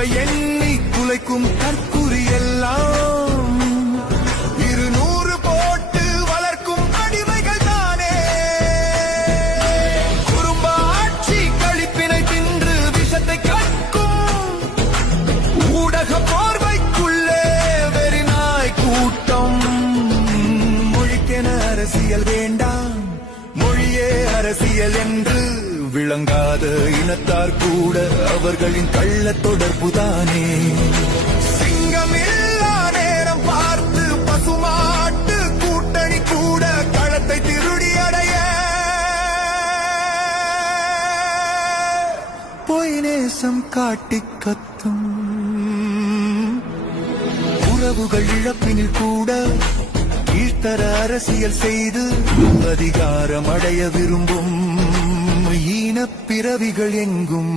இவை எண்ணி குலைக்கும் தற்குறி எல்லாம் 200 போட்டு வளர்க்கும் அடிமைகள் தானே. குறும்பாட்சி கழிப்பினை தின்று விஷத்தை கற்கும் ஊடக போர்வைக்குள்ளே வெறிநாய் கூட்டம். மொழிக்கென அரசியல் வேண்டாம், மொழியே அரசியல் என்று விளங்காத இனத்தார் கூட அவர்களின் கள்ள தொடர்புதானே. சிங்கமில்லா நேரம் பார்த்து பசுமாட்டு கூட்டணி கூட களத்தை திருடி அடைய பொய் நேசம் காட்டி கத்தும். உறவுகள் இழப்பினில் கூட கீழ்த்தர அரசியல் செய்து அதிகாரம் அடைய விரும்பும் ஈனப் பிறவிகள் எங்கும்